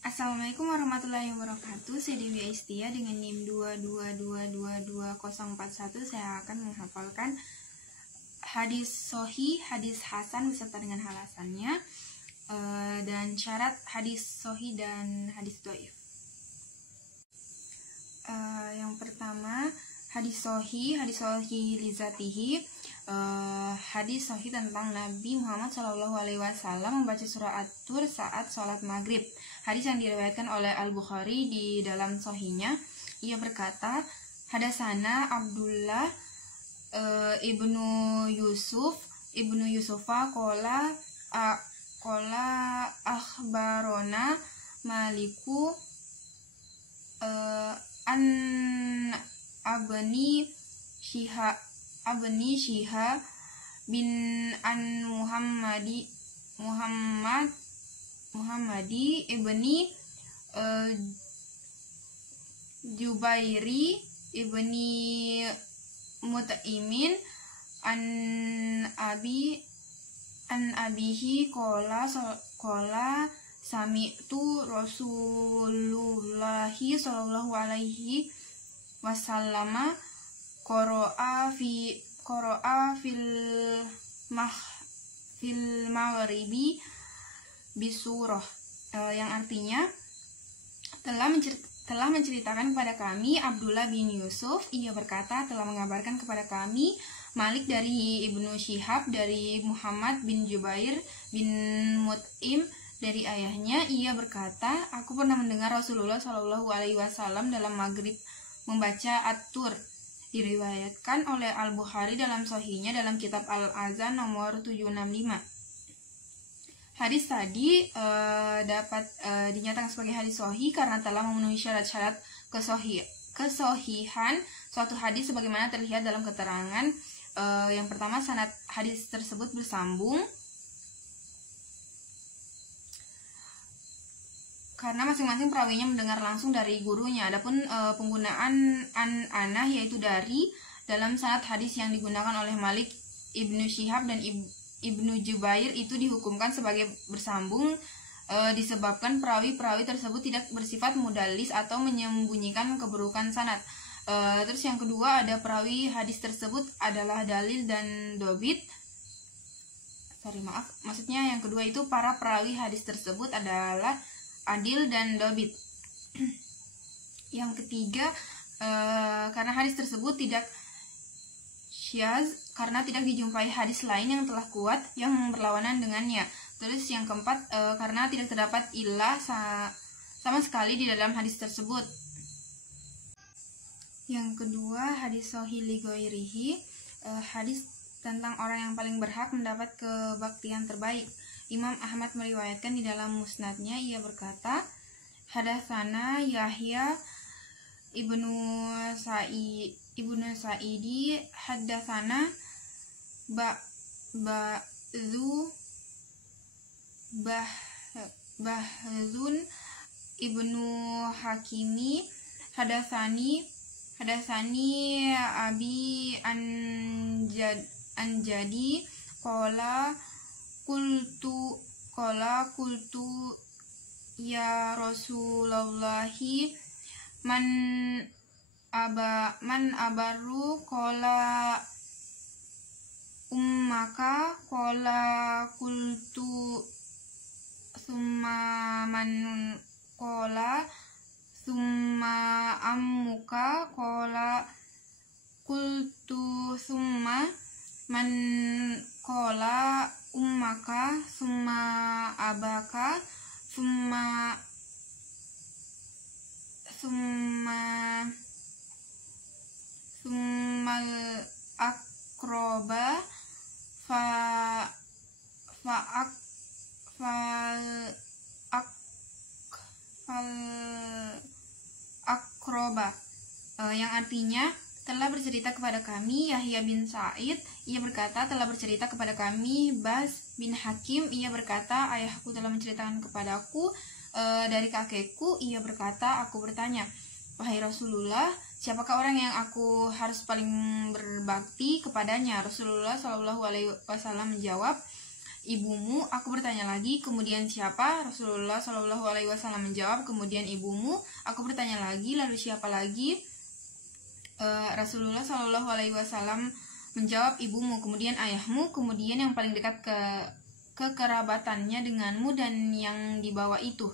Assalamualaikum warahmatullahi wabarakatuh. Saya Dewi Aistia dengan NIM 222222041. Saya akan menghafalkan hadis sahih, hadis hasan beserta dengan halasannya, dan syarat hadis sahih dan hadis dhaif. Yang pertama, hadis sahih li zatihi. Hadis sahih tentang Nabi Muhammad SAW membaca surah At-Tur saat sholat maghrib. Hadis yang diriwayatkan oleh Al-Bukhari di dalam sahihnya. Ia berkata, hadasana Abdullah ibnu Yusufa kola akhbarona Maliku an abni Syiha bin an Muhammadi ibni Jubairi ibni Mut'imin an abihi kola sami'tu Rasulullahi sallallahu alaihi wasallama qara'a fil maghribi bisurah, yang artinya telah menceritakan kepada kami Abdullah bin Yusuf. Ia berkata, telah mengabarkan kepada kami Malik dari Ibnu Syihab dari Muhammad bin Jubair bin Mut'im dari ayahnya. Ia berkata, aku pernah mendengar Rasulullah Shallallahu Alaihi Wasallam dalam maghrib membaca At-Tur. Diriwayatkan oleh Al-Bukhari dalam sahihnya dalam kitab Al-Azan nomor 765. Hadis tadi dapat dinyatakan sebagai hadis sahih karena telah memenuhi syarat-syarat kesohihan suatu hadis sebagaimana terlihat dalam keterangan. Yang pertama, sanad hadis tersebut bersambung karena masing-masing perawinya mendengar langsung dari gurunya. Adapun penggunaan an-anah yaitu dari dalam sanad hadis yang digunakan oleh Malik, Ibnu Syihab dan Ibnu Jubair itu dihukumkan sebagai bersambung disebabkan perawi-perawi tersebut tidak bersifat mudallis atau menyembunyikan keburukan sanad. Terus yang kedua, ada perawi hadis tersebut adalah dalil dan dobit. Maksudnya yang kedua itu para perawi hadis tersebut adalah adil dan dobit. Yang ketiga, karena hadis tersebut tidak syaz, karena tidak dijumpai hadis lain yang telah kuat yang berlawanan dengannya. Terus yang keempat, karena tidak terdapat illah sama sekali di dalam hadis tersebut. Yang kedua, hadis sahih li ghairihi, hadis tentang orang yang paling berhak mendapat kebaktian terbaik. Imam Ahmad meriwayatkan di dalam musnadnya, ia berkata, hadatsana Yahya ibnu Sa'idi hadatsana Bahzun ibnu Hakimi hadatsani abi anjadi qala qultu ya Rasulullahi man abaru qala ummaka qala qultu summa man qala summa ammuka qala qultu summa man qala ummaka summa abaka summa akroba akroba, yang artinya telah bercerita kepada kami Yahya bin Sa'id. Ia berkata, telah bercerita kepada kami Bas bin Hakim. Ia berkata, ayahku telah menceritakan kepadaku dari kakekku. Ia berkata, aku bertanya, wahai Rasulullah, siapakah orang yang aku harus paling berbakti kepadanya? Rasulullah Shallallahu Alaihi Wasallam menjawab, ibumu. Aku bertanya lagi, kemudian siapa? Rasulullah Shallallahu Alaihi Wasallam menjawab, kemudian ibumu. Aku bertanya lagi, lalu siapa lagi? Rasulullah Shallallahu Alaihi Wasallam menjawab, ibumu, kemudian ayahmu, kemudian yang paling dekat kekerabatannya denganmu dan yang di bawah itu.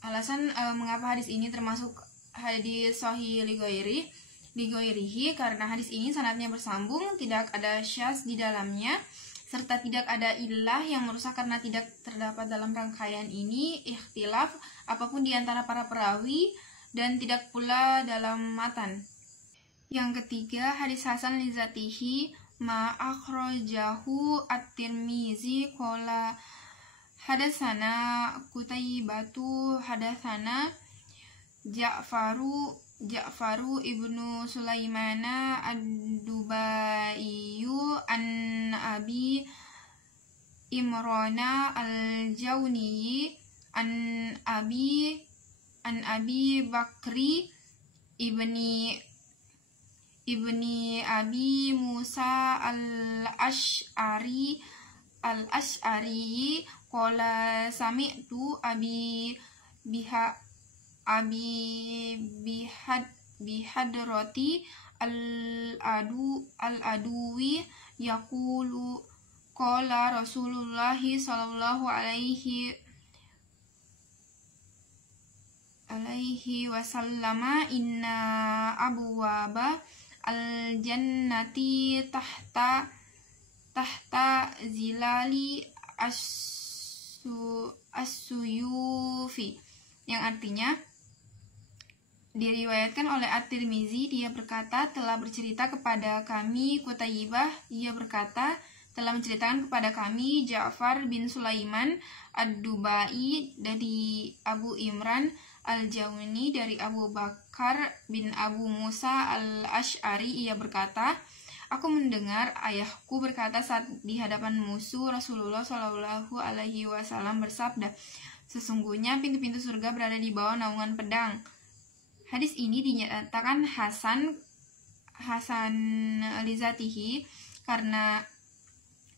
Alasan mengapa hadis ini termasuk hadis sahih ligoirihi karena hadis ini sanadnya bersambung, tidak ada syaz di dalamnya, serta tidak ada illah yang merusak karena tidak terdapat dalam rangkaian ini ikhtilaf apapun di antara para perawi dan tidak pula dalam matan. Yang ketiga, hadis hasan li zatihi ma akhrajahu at-Tirmizi qala hadatsana Qutaibatu hadatsana Ja'faru ibnu Sulaimana ad-Dubaiyu an Abi Imrana al-Jawniyi an Abi Bakri ibni Abi Musa al-Ash'ari qala sami'tu Abi bihadrati al-aduwi yaqulu qala Rasulullah sallallahu alaihi wasallama inna abwaba al-jannati tahta zilali as-suyufi, yang artinya diriwayatkan oleh At-Tirmizi, dia berkata telah bercerita kepada kami Qutaibah, dia berkata telah menceritakan kepada kami Ja'far bin Sulaiman ad-Dubai dari Abu Imran al-Jawni dari Abu Bakar bin Abu Musa al-Ash'ari, ia berkata, aku mendengar ayahku berkata saat di hadapan musuh Rasulullah Shallallahu Alaihi Wasallam bersabda, sesungguhnya pintu-pintu surga berada di bawah naungan pedang. Hadis ini dinyatakan hasan li zatihi karena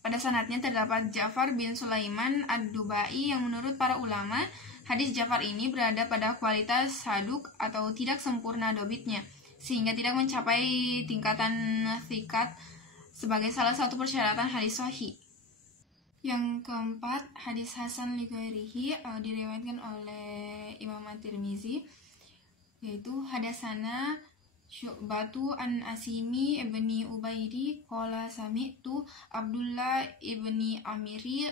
pada sanadnya terdapat Ja'far bin Sulaiman ad-Dubai yang menurut para ulama hadis Ja'far ini berada pada kualitas saduk atau tidak sempurna dobitnya, sehingga tidak mencapai tingkatan thiqat sebagai salah satu persyaratan hadis sahih. Yang keempat, hadis hasan li ghairihi diriwayatkan oleh Imam At-Tirmizi, yaitu hadasana Syu'batu an Asimi ibni Ubaidi qala sami'tu Abdullah ibni Amiri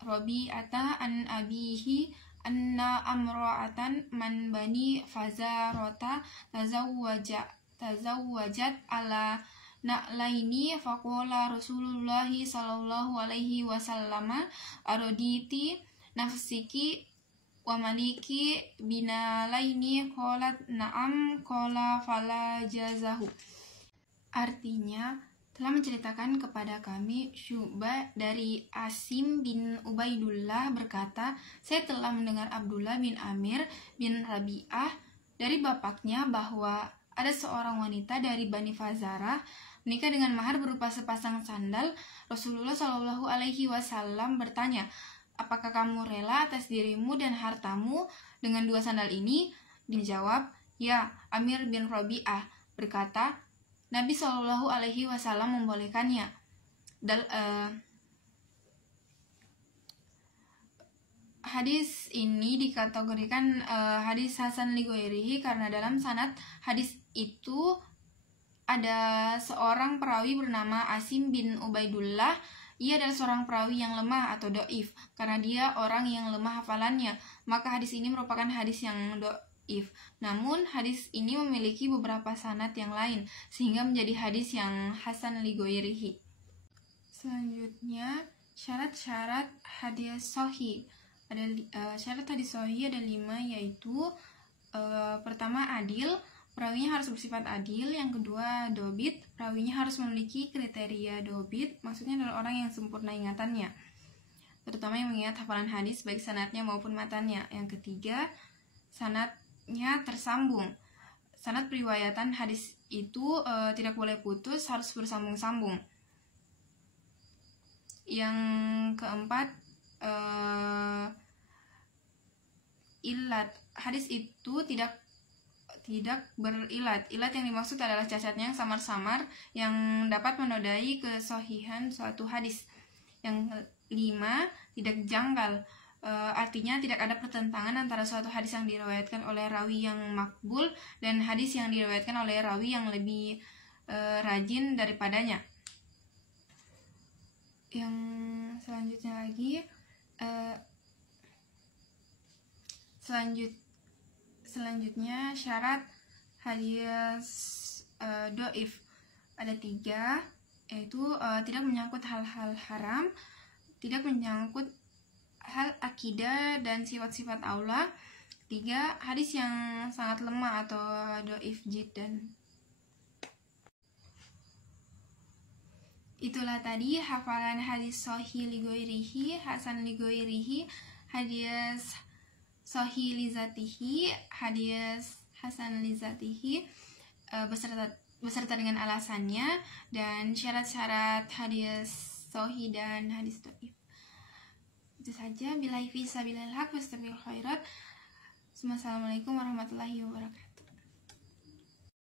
Robi'ata an abihi anna amra'atan man bani fazarota tazawwajat ala na'laini faqala Rasulullah sallallahu alaihi wasallam araditi nafsiki wa maliki binalaini qalat na'am qala fala jazahu. Artinya, telah menceritakan kepada kami Syu'bah dari Asim bin Ubaidullah berkata, saya telah mendengar Abdullah bin Amir bin Rabi'ah dari bapaknya bahwa ada seorang wanita dari Bani Fazarah menikah dengan mahar berupa sepasang sandal. Rasulullah Shallallahu Alaihi Wasallam bertanya, apakah kamu rela atas dirimu dan hartamu dengan dua sandal ini? Dijawab, ya. Amir bin Rabi'ah berkata, Nabi Shallallahu Alaihi Wasallam membolehkannya. Hadis ini dikategorikan hadis hasan li ghairihi karena dalam sanad hadis itu ada seorang perawi bernama Asim bin Ubaidullah. Ia adalah seorang perawi yang lemah atau do'if karena dia orang yang lemah hafalannya, maka hadis ini merupakan hadis yang do'if. Namun hadis ini memiliki beberapa sanad yang lain sehingga menjadi hadis yang hasan li ghairihi. Selanjutnya, syarat-syarat hadis sahih. Syarat hadis sahih ada 5, yaitu pertama adil, perawinya harus bersifat adil. Yang kedua dobit, perawinya harus memiliki kriteria dobit, maksudnya adalah orang yang sempurna ingatannya, terutama yang mengingat hafalan hadis baik sanadnya maupun matannya. Yang ketiga, sanadnya tersambung. Sanad periwayatan hadis itu tidak boleh putus, harus bersambung-sambung. Yang keempat, ilat. Hadis itu tidak berilat. Ilat yang dimaksud adalah cacatnya yang samar-samar yang dapat menodai kesohihan suatu hadis. Yang kelima, tidak janggal. Artinya tidak ada pertentangan antara suatu hadis yang diriwayatkan oleh rawi yang makbul dan hadis yang diriwayatkan oleh rawi yang lebih rajin daripadanya. Yang selanjutnya lagi, selanjutnya syarat hadis doif ada 3, yaitu tidak menyangkut hal-hal haram, tidak menyangkut hal akidah dan sifat-sifat Allah. 3, hadis yang sangat lemah atau doif jiddan. Itulah tadi hafalan hadis sahih li ghairihi, hasan li ghairihi, hadis sahih li zatihi, hadis hasan li zatihi, beserta dengan alasannya dan syarat-syarat hadis sahih dan hadis dhaif. Itu saja. Billahi fi sabilillah haq wastabiqul khairat. Wassalamualaikum warahmatullahi wabarakatuh.